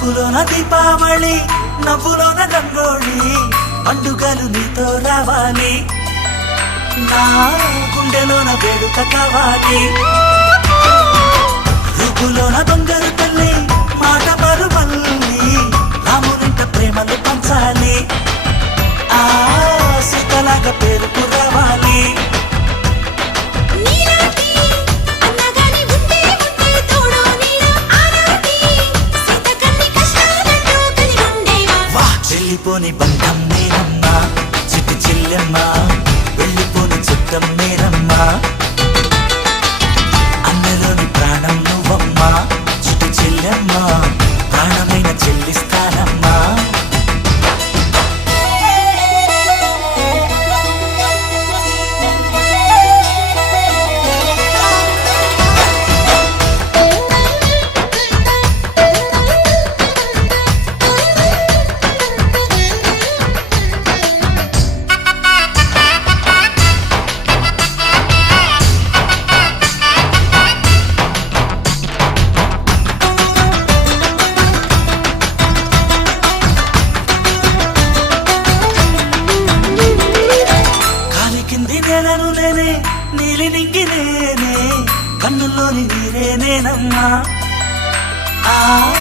చూపులోన దీపావళి, నవ్వులోన రంగోళి, పండుగలు నీతో రావాలి, నా గుండెలోన వేడుక కావాలి. రూపులోన బంగారు తల్లి, మాట మరుమల్లి, రామునింట ప్రేమలు పంచాలి, ఆ సీతలాగా పేరుకు రావాలి. వెళ్ళిపోని బంధం నేనమ్మా, చిట్టి చెల్లెమ్మ, వెళ్ళిపోని చుట్టం నేనమ్మా, అన్నలోని ప్రాణం నువ్వమ్మా, చిట్టి చెల్లెమ్మ, ప్రాణమైన చెల్లిస్తానమ్మా. నేలను నేనే, నీలి నింగి నేనే, కన్నుల్లోని నీరే నేనమ్మా.